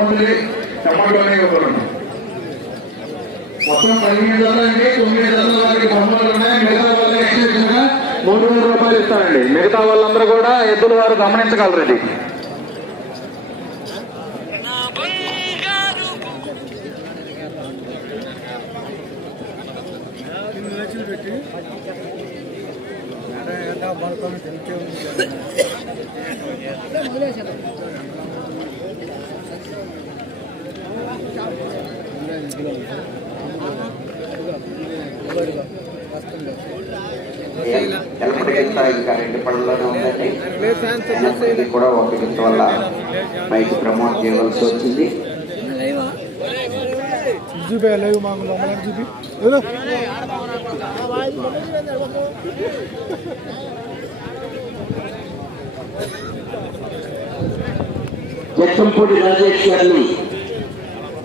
కొంతమంది టమాటోనే ఇవ్వబడను మొత్తం పదిహేను జతలండి తొమ్మిది వందల వారికి బొమ్మలు ఉన్నాయి. మిగతా వాళ్ళు మూడు వేల రూపాయలు ఇస్తానండి మిగతా వాళ్ళందరూ కూడా ఎద్దుల వారు గమనించగలరు ఇది. ఎలపటి గింత ఇంకా రెండు పళ్ళలోనే ఉందండి ఎలపటికి కూడా ఒక గింత వల్ల బయట ప్రమోట్ చేయవలసి వచ్చింది చూపే మాకు రాజేష్ గారిని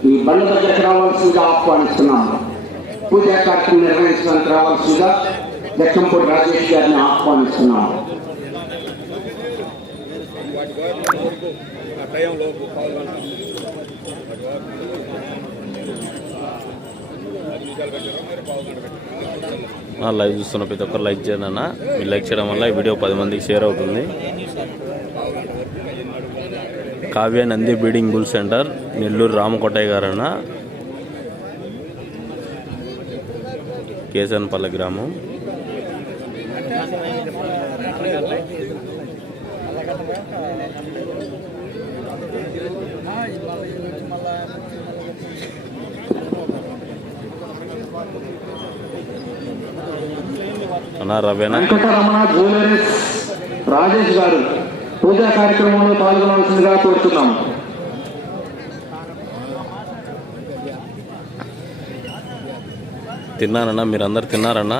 ఈ బండ దగ్గరికి రావాల్సిందిగా ఆహ్వానిస్తున్నాము. పూజా కార్యక్రమం నిర్వహించడానికి రావాల్సిందిగా లక్ష్మంపూడి రాజేష్ గారిని ఆహ్వానిస్తున్నాము. లైవ్ చూస్తున్న ప్రతి ఒక్కరు లైక్ చేయండి అన్న. మీరు లైక్ చేయడం వల్ల ఈ వీడియో పది మందికి షేర్ అవుతుంది. Kavya Nandi breeding bull centre Nellore Ramakotaiah garu Kesanpalli గ్రామం. రవేనా? వెంకటరమణ జ్యువెలరీస్ రాజేష్ గారు. పూజా కార్యక్రమంలో పాల్గొనవలసిందిగా కోరుతున్నాం తిన్నారన్నా మీరందరు తిన్నారన్నా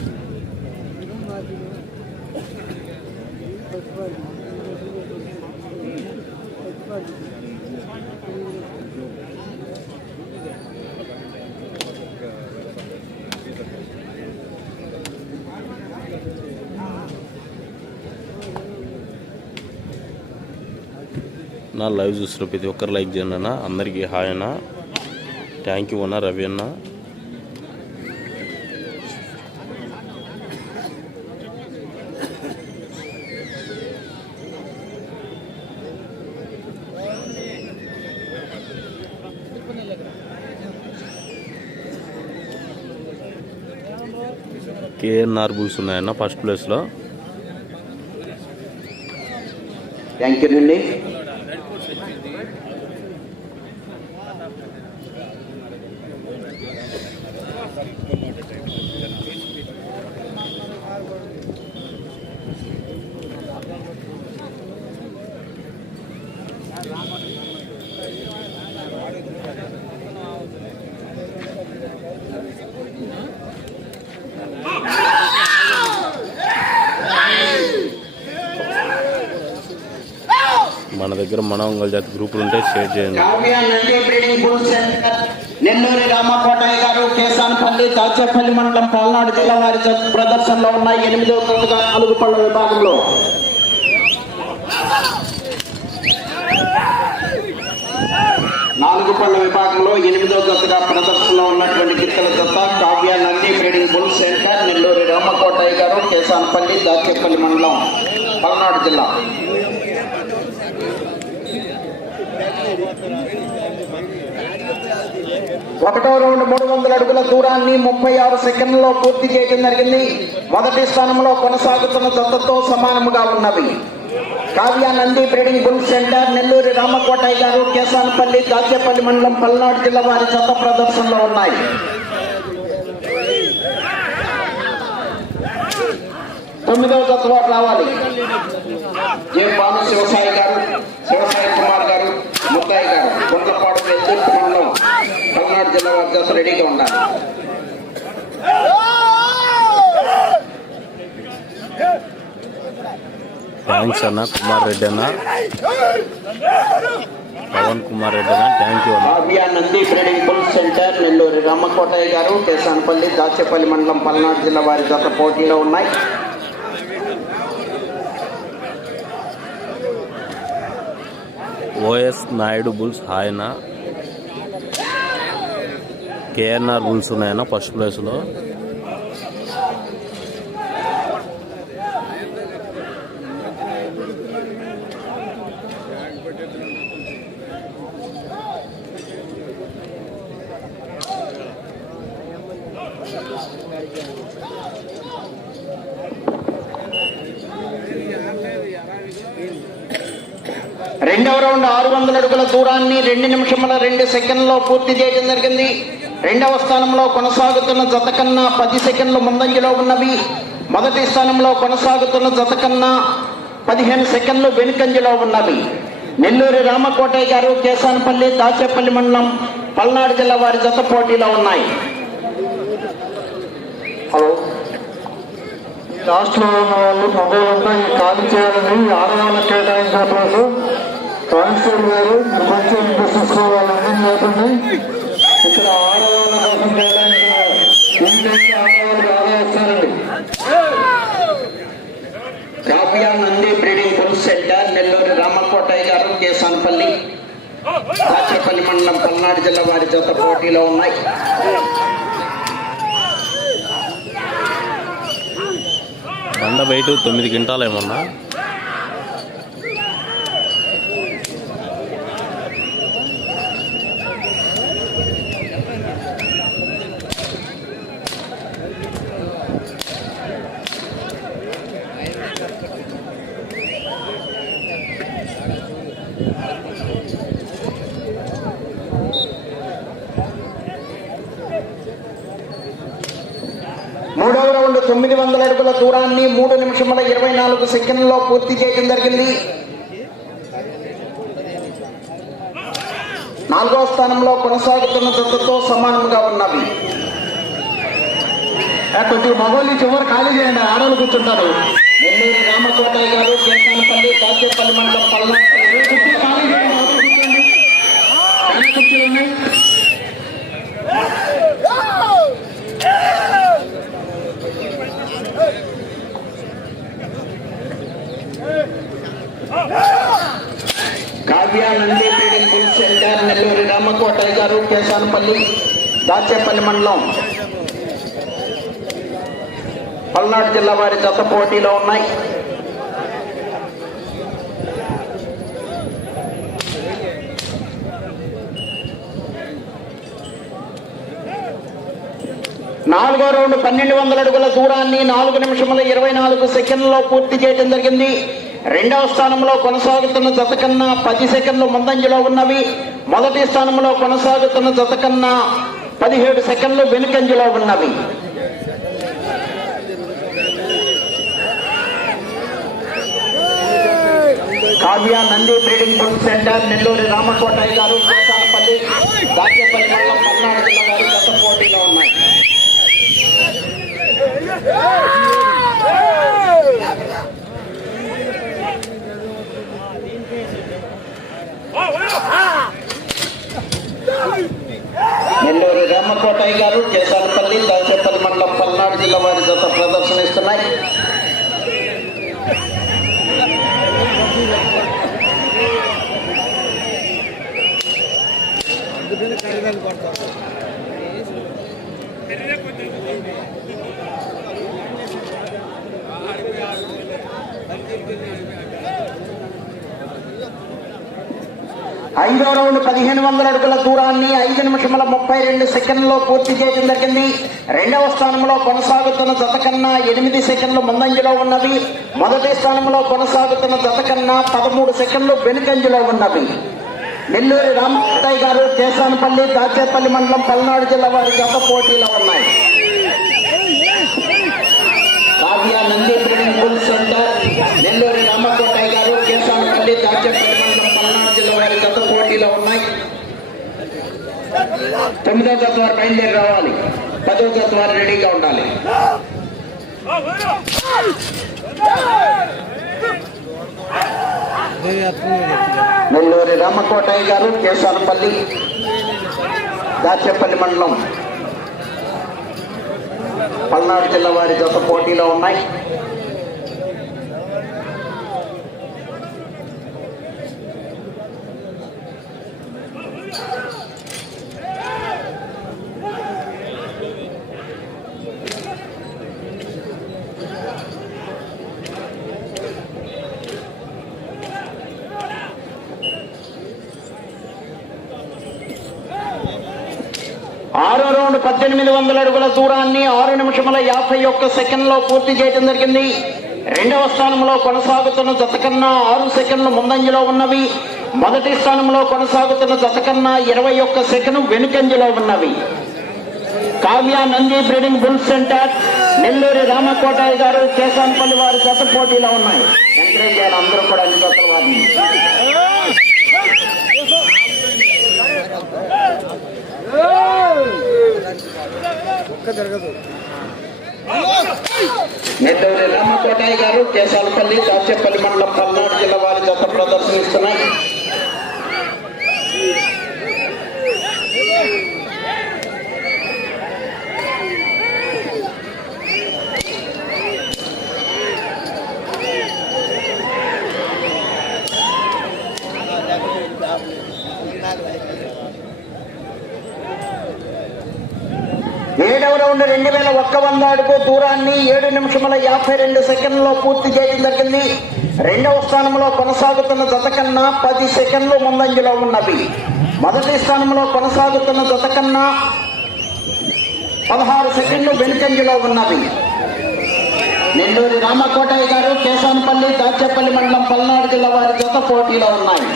నా లైవ్ చూసిన ప్రతి ఒక్కరు లైక్ చేయండి అన్న. అందరికీ హాయ్ అన్న. థ్యాంక్ యూ అన్న రవి అన్న. కేఎన్ఆర్ బుల్స్ ఉన్నాయన్న ఫస్ట్ ప్లేస్లో థ్యాంక్ యూ అండి మన దగ్గర మన ఒంగోలు జాతి గ్రూపులు ఉంటే షేర్ చేయండి. నంది సెంటర్ నెల్లూరి రామకోటయ్య గారు కేసానపల్లి దాచేపల్లి మండలం పల్నాడు జిల్లా వారి ప్రదర్శనలో ఉన్న ఎనిమిదో తరగతి నాలుగు పళ్ళ విభాగంలో. నాలుగు పళ్ళ విభాగంలో ఎనిమిదో జతగా ప్రదర్శనలో ఉన్నటువంటి గిత్తల జత Kavya Nandi breeding bull centre Nelluri Ramakotaiah garu Kesanapalli Dachepalli మండలం పల్నాడు జిల్లా. ఒకటో రౌండ్ మూడు వందల అడుగుల దూరాన్ని ముప్పై ఆరు సెకండ్లలో పూర్తి చేయడం జరిగింది. మొదటి స్థానంలో కొనసాగుతున్న దత్తతో సమానముగా ఉన్నవి. Kavya Nandi breeding bull centre Nelluri Ramakotaiah garu Kesanapalli Dachepalli మండలం పల్నాడు జిల్లా వారి చెత్త ప్రదర్శనలో ఉన్నాయి. తొమ్మిదవ జత రావాలి. జె శివసాయి గారు శివసాయి కుమార్ గారు ముద్దాయి గారు గుండ్లపాడు ఎల్దుర్తి మండలం జిల్లా వారి జత రెడీగా ఉండాలి. థ్యాంక్స్ అన్న కుమార్ రెడ్డి అన్న. పవన్ కుమార్ రెడ్డి అన్న thank you Kavya Nandi breeding bull centre Nellore Ramakotaiah garu Kesanapalli Dachepalli మండలం పల్నాడు జిల్లా వారి జత పోటీలో ఉన్నాయి. ఓఎస్ నాయుడు బుల్స్ ఆయన కేఎన్ఆర్ బుల్స్ ఉన్నాయన్న ఫస్ట్ ప్లేస్లో. రెండవ రౌండ్ ఆరు వందల అడుగుల దూరాన్ని రెండు నిమిషముల రెండు సెకండ్లో పూర్తి చేయడం జరిగింది. రెండవ స్థానంలో కొనసాగుతున్న జత కన్నా పది సెకండ్లు ముందంజలో ఉన్నవి. మొదటి స్థానంలో కొనసాగుతున్న జత కన్నా పదిహేను సెకండ్లు వెనుకంజలో ఉన్నవి. నెల్లూరి రామకోటయ్య గారు కేసానపల్లి దాచేపల్లి మండలం పల్నాడు జిల్లా వారి జత పోటీలో ఉన్నాయి. హలో. ఈ ఉన్న వాళ్ళు మగవాళ్ళంతా ఈ ఖాళీ చేయాలని ఆరోగ్య ఆడవాళ్ళకి కేటాయించిన కానిస్టేబుల్ గారు మంచి ఇంట్రెస్ట్ లేకుండా ఏంటంటే ఆడవాళ్ళు బాగా వస్తారండి Kavya Nandi breeding bull centre Nellore Ramakotaiah garu Kesanapalli Dachepalli మండలం పల్నాడు జిల్లా వారి జత పోటీలో ఉన్నాయి. బండ బయట తొమ్మిది క్వింటాలు ఏమన్నా మూడవ రౌండ్ తొమ్మిది వందల అడుగుల దూరాన్ని మూడు నిమిషముల ఇరవై నాలుగు సెకండ్లో పూర్తి చేయడం జరిగింది. నాలుగో స్థానంలో కొనసాగుతున్న జట్టుతో సమానంగా ఉన్నవి. కొద్దిగా మగవాళ్ళు చివరి ఖాళీ చేయండి ఆడవాళ్ళు కూర్చుంటారు. నెల్లూరు రామకోటయ్య గారు కేసానపల్లి దాచేపల్లి మండలం పల్నాడు. ఖాళీ చేయండి కుర్చీలు ఉన్నాయి కావ్య సెంటర్ నెల్లూరి రామకోటయ్య గారు కేశానపల్లి దాచేపల్లి మండలం. పల్నాడు జిల్లా వారి జత పోటీలో ఉన్నాయి. నాలుగో రౌండ్ పన్నెండు వందల అడుగుల దూరాన్ని నాలుగు నిమిషముల ఇరవై నాలుగు సెకండ్లలో పూర్తి చేయడం జరిగింది. రెండవ స్థానంలో కొనసాగుతున్న జత కన్నా పది సెకండ్లు ముందంజలో ఉన్నవి. మొదటి స్థానంలో కొనసాగుతున్న జత కన్నా పదిహేడు సెకండ్లు వెనుకంజలో ఉన్నవి. Kavya Nandi breeding food centre Nelluri Ramakotaiah garu కృష్ణాపల్లి Dachepalli మండలం పల్నాడు జిల్లా గత పోటీలో ఉన్నాయి. నెల్లూరు రామకోటయ్య గారు కేసానపల్లి దాచేపల్లి మండలం పల్నాడు జిల్లా వారి జత ప్రదర్శనిస్తున్నాయి. ఐదో రౌండ్ పదిహేను వందల అడుగుల దూరాన్ని ఐదు నిమిషముల ముప్పై రెండు సెకండ్లో పూర్తి చేయడం జరిగింది. రెండవ స్థానంలో కొనసాగుతున్న జత కన్నా ఎనిమిది సెకండ్లు ముందంజలో ఉన్నవి మొదటి స్థానంలో కొనసాగుతున్న జత కన్నా పదమూడు సెకండ్లు వెనుకంజలో ఉన్నవి నెల్లూరి రామయ్య గారు దేశానపల్లి దాచేపల్లి మండలం పల్నాడు జిల్లా వారి జత పోటీలో ఉన్నాయి. కావ్య నంది బ్రీడింగ్ సెంటర్ రామకోటయ్య దాచేపల్లి మండలం పల్నాడు జిల్లా వారి గత పోటీలో ఉన్నాయి తొమ్మిదో జత వారు బయలుదేరి రావాలి. పదో జత వారు రెడీగా ఉండాలి. నెల్లూరి రామకోటయ్య గారు కేశాలపల్లి దాచేపల్లి మండలం. పల్నాడు జిల్లా వారి జత పోటీలో ఉన్నాయి ఆరో రౌండ్ పద్దెనిమిది వందల అడుగుల దూరాన్ని ఆరు నిమిషముల యాభై ఒక్క సెకండ్లో పూర్తి చేయడం జరిగింది. రెండవ స్థానంలో కొనసాగుతున్న జత కన్నా ఆరు సెకండ్లు ముందంజలో ఉన్నవి. మొదటి స్థానంలో కొనసాగుతున్న జత కన్నా ఇరవై ఒక్క సెకండ్ వెనుకంజలో ఉన్నవి. Kavya Nandi breeding bull centre Nelluri Ramakotaiah garu Keshanpalli వారి జత పోటీలో ఉన్నాయి. ఎంకరేజ్ చేయాలి అందరూ కూడా అన్ని జతల వారిని. ఒక్క జరగదు నెల్లూరి రామకోటయ్య గారు కేశాలపల్లి దాచేపల్లి మండలం పల్నాడు జిల్లా వారి జత ప్రదర్శనిస్తున్నాయి ఏడవ రౌండ్ రెండు వేల ఒక్క వంద అడుగు దూరాన్ని ఏడు నిమిషముల యాభై రెండు సెకండ్లో పూర్తి చేయడం జరిగింది. రెండవ స్థానంలో కొనసాగుతున్న జత కన్నా పది సెకండ్లు ముందంజలో ఉన్నవి. మొదటి స్థానంలో కొనసాగుతున్న జత కన్నా పదహారు సెకండ్లు వెనుకంజలో ఉన్నవి. నెల్లూరి రామకోటయ్య గారు కేశానపల్లి దాచేపల్లి మండలం పల్నాడు జిల్లా వారి జత పోటీలో ఉన్నాయి.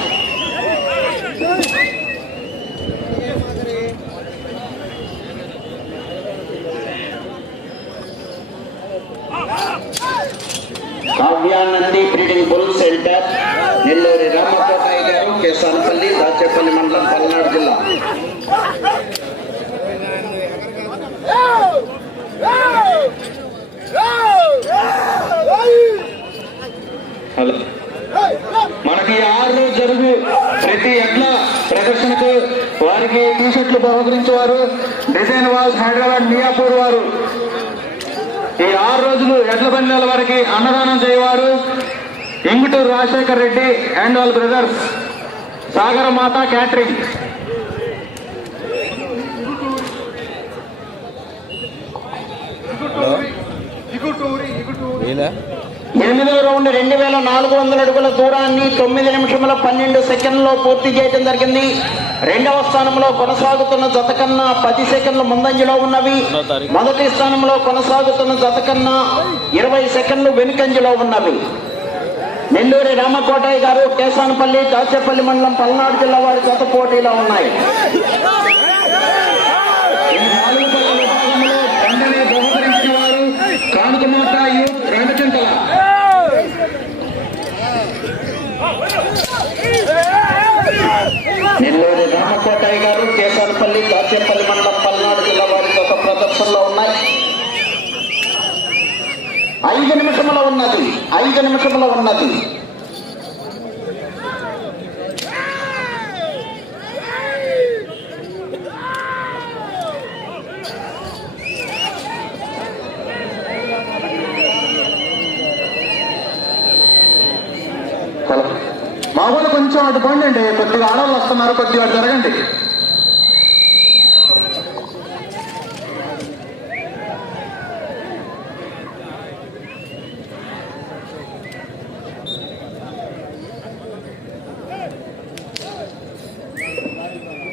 Kavyanandi breeding bull centre Nelluri Ramakotaiah గారు కేసానపల్లి దాచేపల్లి మండలం పల్నాడు జిల్లా. హలో. మనకి ఆరు జరుగు ప్రతి ఎడ్ల ప్రదర్శనకు వారికి టీ షర్ట్లు బహుకరించేవారు. డిజైన్ వాల్స్ హైదరాబాద్ మియాపూర్ వారు. ఈ ఆరు రోజులు ఎడ్ల బండిల వారికి అన్నదానం చేయవారు. ఇంగుటూరు రాజశేఖర్ రెడ్డి అండ్ వాళ్ళ బ్రదర్స్ సాగర మాత క్యాటరింగ్. ఏలా ఎనిమిదవ రౌండ్ రెండు వేల నాలుగు వందల అడుగుల దూరాన్ని తొమ్మిది నిమిషముల పన్నెండు సెకండ్లో పూర్తి చేయడం జరిగింది. రెండవ స్థానంలో కొనసాగుతున్న జత కన్నా పది సెకండ్ల ముందంజలో ఉన్నవి. మొదటి స్థానంలో కొనసాగుతున్న జత కన్నా ఇరవై సెకండ్లు వెనుకంజలో ఉన్నవి. నెల్లూరి రామకోటయ్య గారు కేసానపల్లి దాచేపల్లి మండలం పల్నాడు జిల్లా వారి జత పోటీలో ఉన్నాయి ఈ నాలుగు పళ్ళ విభాగంలో బండిని బహుకరించిన వారు కానుకమాత యూత్ రెండచింతల నెల్లూరు రామకోటయ్య గారు కేసానపల్లి దాచేపల్లి మండలం పల్నాడు జిల్లా వారికి ఒక ప్రదర్శనలో ఉన్నాయి. ఐదు నిమిషముల ఉన్నది. ఐదు నిమిషంలో ఉన్నది మామూలు కొంచెం అటు పోండి అండి కొద్దిగా ఆడవాళ్ళు వస్తున్నారు కొద్దిగా అటు జరగండి.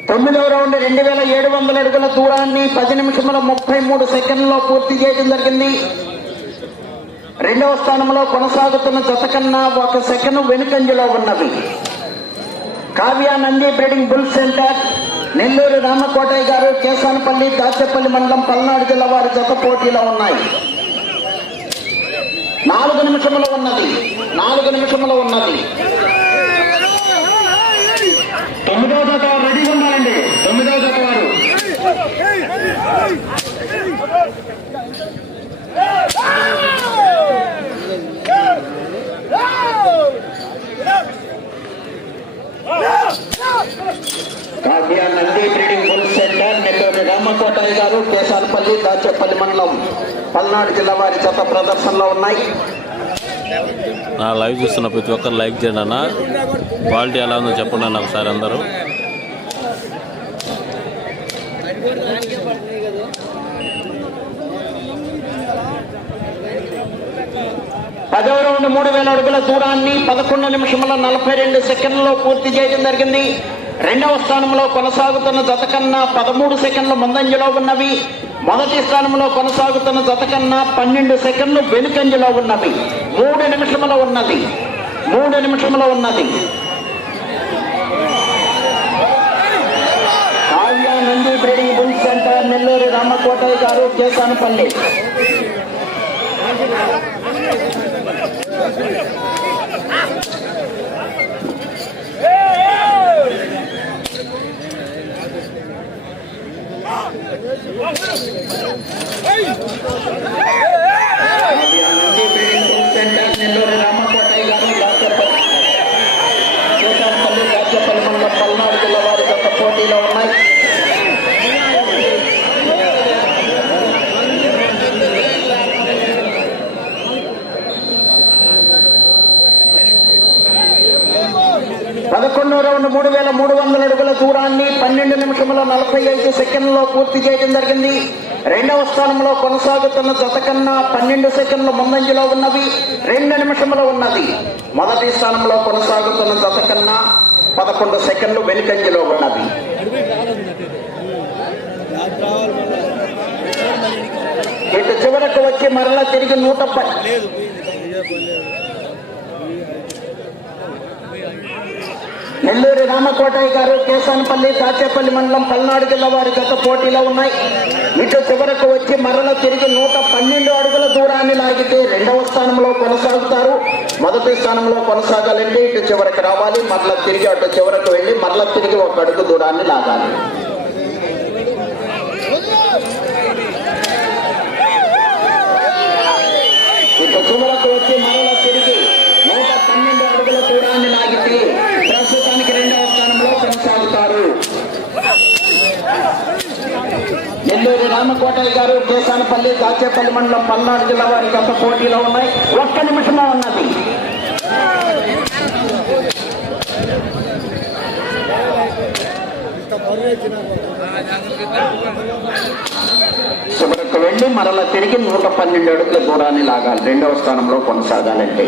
తొమ్మిదవ రౌండ్ రెండు వేల ఏడు వందల అడుగుల దూరాన్ని పది నిమిషముల ముప్పై మూడు సెకండ్లో పూర్తి చేయడం జరిగింది. రెండవ స్థానంలో కొనసాగుతున్న జత కన్నా ఒక సెకండ్ వెనుకంజలో ఉన్నది. Kavyanandi breeding bull centre. Nellore Ramakotaiah garu Kesanapalli Dachepalli మండలం పల్నాడు జిల్లా వారి జత పోటీలో ఉన్నాయి. నాలుగు నిమిషములు ఉన్నది. నాలుగు నిమిషములు ఉన్నది. తొమ్మిదవ జత రెడీ ఉన్నాయండి తొమ్మిదవ జత వారు. Oh! రామకోటయ్య గారు కేశాలపల్లి దాచేపల్లి మండలం పల్నాడు జిల్లా వారి చేత ప్రదర్శనలో ఉన్నాయి. నా లైవ్ చూస్తున్న ప్రతి ఒక్కరు లైక్ చేయండి అన్న. క్వాలిటీ ఎలా ఉందో చెప్పండి అన్న ఒకసారి అందరూ. పదవ రౌండ్ మూడు వేల అడుగుల దూరాన్ని పదకొండు నిమిషముల నలభై రెండు సెకండ్లలో పూర్తి చేయడం జరిగింది. రెండవ స్థానంలో కొనసాగుతున్న జత కన్నా పదమూడు సెకండ్లు ముందంజలో ఉన్నవి. మొదటి స్థానంలో కొనసాగుతున్న జత కన్నా పన్నెండు సెకండ్లు వెనుకంజలో ఉన్నవి. మూడు నిమిషంలో ఉన్నది. మూడు నిమిషంలో ఉన్నది. Kavya Nandi breeding bull centre Nellore Ramakotaiah garu Kesanapalli Nandi breeding bull centre Nellore Ramakotaiah garu Dachepalli Kesanapalli Dachepalli మండలం పల్నాడు జిల్లా వారి గత పోటీలో ఉన్నాయి పదకొండు రౌండ్ మూడు వేల మూడు వందల అడుగుల దూరాన్ని నిమిషముల నలభై ఐదు సెకండ్లలో పూర్తి చేయడం జరిగింది. రెండవ స్థానంలో కొనసాగుతున్న జత కన్నా పన్నెండు సెకండ్లు ముందంజలో ఉన్నవి. రెండు నిమిషంలో ఉన్నది. మొదటి స్థానంలో కొనసాగుతున్న జత కన్నా పదకొండు సెకండ్లు వెనుకంజలో ఉన్నవి ఇటు చివరకు వచ్చి మరలా తిరిగి నూట నెల్లూరి రామకోటయ్య గారు కేసానపల్లి కాచేపల్లి మండలం పల్నాడు జిల్లా వారి గత పోటీలో ఉన్నాయి. ఇటు చివరకు వచ్చి మరల తిరిగి నూట పన్నెండు అడుగుల దూరాన్ని లాగితే రెండవ స్థానంలో కొనసాగుతారు. మొదటి స్థానంలో కొనసాగాలంటే ఇటు చివరికి రావాలి. మరల తిరిగి అటు చివరకు వెళ్ళి మరల తిరిగి ఒక అడుగు దూరాన్ని లాగాలి ఇక చివరకు వచ్చి మరల తిరిగి నూట పన్నెండు అడుగుల దూరాన్ని లాగితే ప్రస్తుతానికి రెండవ స్థానంలో కొనసాగుతారు నెల్లూరు రామకోటయ్య గారు కేసానపల్లి దాచేపల్లి మండలం పల్నాడు జిల్లా వారి గత పోటీలో ఉన్నాయి. ఒక్క నిమిషమే ఉన్నది. చివరకు వెళ్ళి మరల తిరిగి నూట పన్నెండు అడుగుల దూరాన్ని లాగాలి. రెండవ స్థానంలో కొనసాగాలంటే.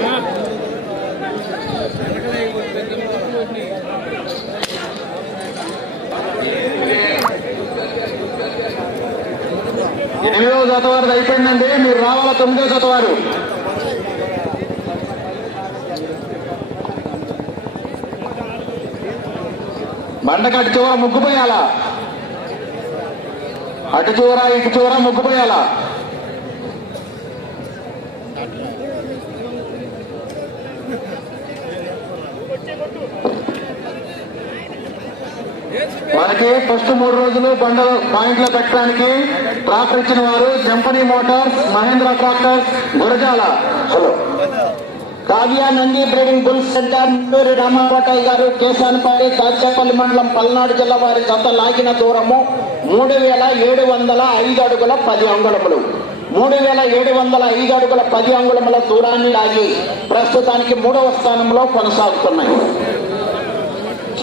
ఎనిమిదవ జత అయిపోయిందండి. మీరు రావాలా? తొమ్మిదో జత వారు బండకు చివర ముగ్గుపోయాలా? అటు చివర ఇటు చివర ముగ్గుపోయాలా? మనకి ఫస్ట్ మూడు రోజులు బండ పాయింట్లో పెట్టడానికి ట్రాక్టర్ ఇచ్చిన వారు Jampani motors Mahindra tractors Gurazala. Hello. Kavya Nandi breeding bull centre Nellore Ramakotaiah garu Kesanapalli Dachepalli మండలం పల్నాడు జిల్లా వారి గత లాగిన దూరము మూడు వేల ఏడు వందల ఐదు అడుగుల పది అంగుళములు. మూడు వేల ఏడు వందల ఐదు అడుగుల పది అంగుళముల దూరాన్ని లాగి ప్రస్తుతానికి మూడవ స్థానంలో కొనసాగుతున్నాయి.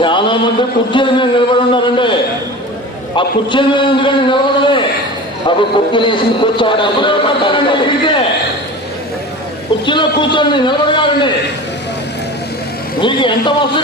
చాలా మంది కుర్చీల మీద నిలబడి ఉన్నారండి. ఆ కుర్చీల మీద ఎందుకంటే నిలబడలే? అప్పుడు కుర్చీలేసి కూర్చోవడం. పడతారండి కుర్చీలో కూర్చొని నిలబడగాలండి. మీకు ఎంత వస్తుంది